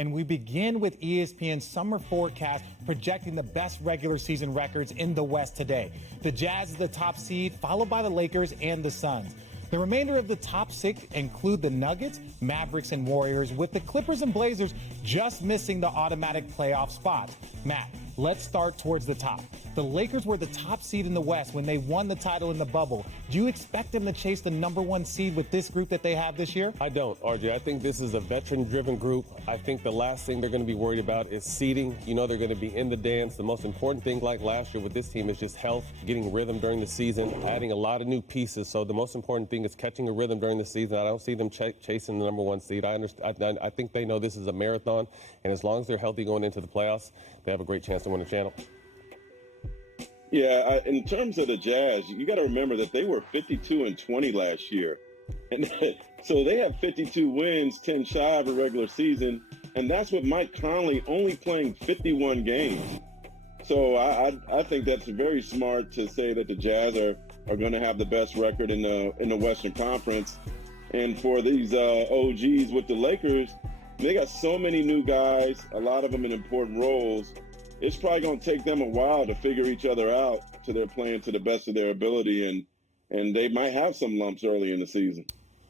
and we begin with ESPN's summer forecast projecting the best regular season records in the West today. The Jazz is the top seed, followed by the Lakers and the Suns. The remainder of the top six include the Nuggets, Mavericks, and Warriors, with the Clippers and Blazers just missing the automatic playoff spots. Matt, let's start towards the top. The Lakers were the top seed in the West when they won the title in the bubble. Do you expect them to chase the number one seed with this group that they have this year? I don't, RJ. I think this is a veteran-driven group. I think the last thing they're going to be worried about is seeding. You know they're going to be in the dance. The most important thing, like last year with this team, is just health, getting rhythm during the season, adding a lot of new pieces. So the most important thing is catching a rhythm during the season. I don't see them chasing the number one seed. I think they know this is a marathon, and as long as they're healthy going into the playoffs, they have a great chance to win the channel. Yeah, in terms of the Jazz, you got to remember that they were 52-20 last year. And so they have 52 wins, 10 shy of a regular season. And that's with Mike Conley only playing 51 games. So I think that's very smart to say that the Jazz are going to have the best record in the Western Conference. And for these OGs with the Lakers, they got so many new guys, a lot of them in important roles. It's probably going to take them a while to figure each other out till they're playing to the best of their ability, and they might have some lumps early in the season.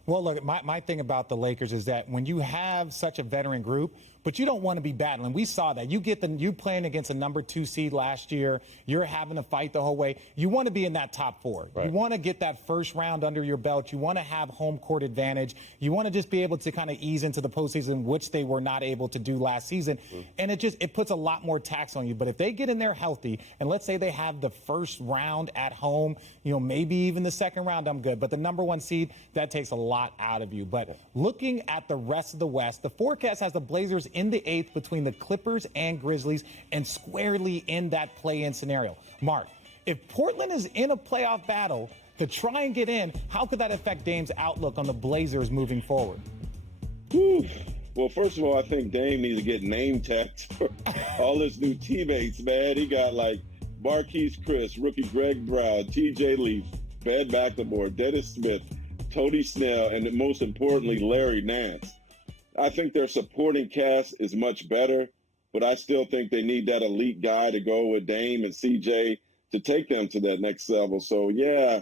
Well, look, my thing about the Lakers is that when you have such a veteran group, but you don't want to be battling. We saw that. You playing against a number 2 seed last year. You're having to fight the whole way. You want to be in that top 4. Right. You want to get that first round under your belt. You want to have home court advantage. You want to just be able to kind of ease into the postseason, which they were not able to do last season. And it puts a lot more tax on you. But if they get in there healthy, and let's say they have the first round at home, maybe even the second round, I'm good. But the number 1 seed, that takes a lot out of you. But looking at the rest of the West, the forecast has the Blazers in the 8th between the Clippers and Grizzlies and squarely in that play-in scenario. Mark, if Portland is in a playoff battle to try and get in, how could that affect Dame's outlook on the Blazers moving forward? Whew. Well, first of all, I think Dame needs to get name tagged for all his new teammates, man. He got like Marquise Chris, rookie Greg Brown, TJ Leaf, Ben McLemore, Dennis Smith, Tony Snell, and most importantly, Larry Nance. I think their supporting cast is much better, but I still think they need that elite guy to go with Dame and CJ to take them to that next level. So, yeah,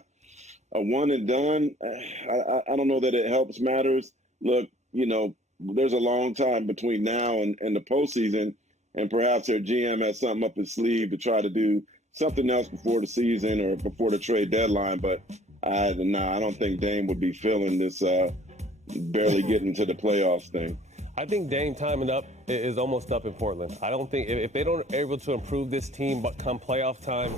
a one and done, I don't know that it helps matters. Look, there's a long time between now and the postseason, and perhaps their GM has something up his sleeve to try to do something else before the season or before the trade deadline. But I don't think Dame would be feeling this barely getting to the playoffs thing. I think Dame timing up is almost up in Portland. I don't think if they don't able to improve this team but come playoff time,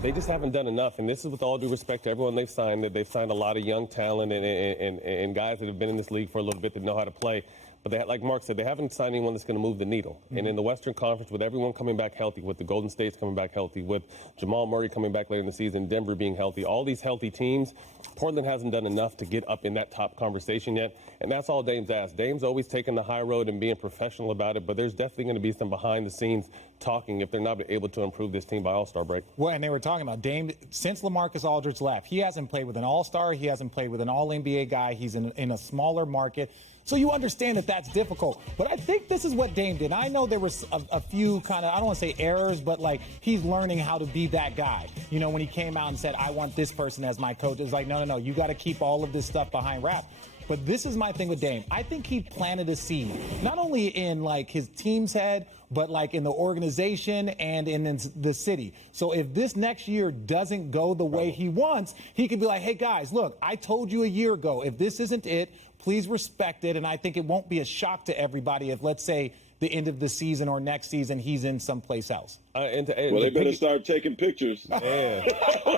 they just haven't done enough. And this is with all due respect to everyone they've signed. That they've signed a lot of young talent and guys that have been in this league for a little bit that know how to play. But they, like Mark said, they haven't signed anyone that's going to move the needle. And in the Western Conference, with everyone coming back healthy, with the Golden States coming back healthy, with Jamal Murray coming back later in the season, Denver being healthy, all these healthy teams, Portland hasn't done enough to get up in that top conversation yet. And that's all Dame's asked. Dame's always taken the high road and being professional about it, but there's definitely going to be some behind-the-scenes talking if they're not able to improve this team by All-Star break. Well, and they were talking about Dame, since LaMarcus Aldridge left, he hasn't played with an All-Star, he hasn't played with an All-NBA guy, he's in a smaller market. So you understand that that's difficult. But I think this is what Dame did. I know there was a few kind of, I don't want to say errors, but like he's learning how to be that guy. When he came out and said, I want this person as my coach, it's like, no, you got to keep all of this stuff behind wraps. But this is my thing with Dame. I think he planted a seed, not only in like his team's head, but like in the organization and in the city. So if this next year doesn't go the way he wants, he could be like, hey guys, look, I told you a year ago, if this isn't it, please respect it. And I think it won't be a shock to everybody if, let's say, the end of the season or next season, he's in someplace else. Well, they better start taking pictures. Yeah.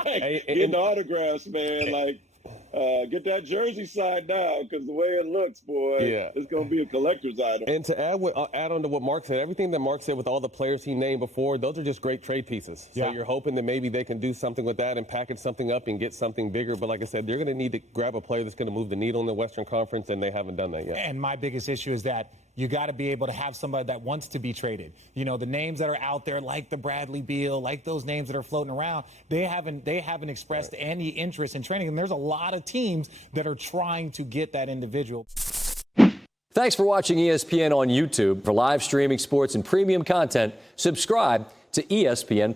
Getting autographs, man. Get that jersey signed now, because the way it looks, boy, it's going to be a collector's item. And to add on to what Mark said, everything that Mark said with all the players he named before, those are just great trade pieces. So you're hoping that maybe they can do something with that and package something up and get something bigger. But like I said, they're going to need to grab a player that's going to move the needle in the Western Conference, and they haven't done that yet. And my biggest issue is that you got to be able to have somebody that wants to be traded. The names that are out there, like the Bradley Beal, like those names that are floating around, they haven't expressed any interest in training. And there's a lot of teams that are trying to get that individual. Thanks for watching ESPN on YouTube. For live streaming sports and premium content, subscribe to ESPN+.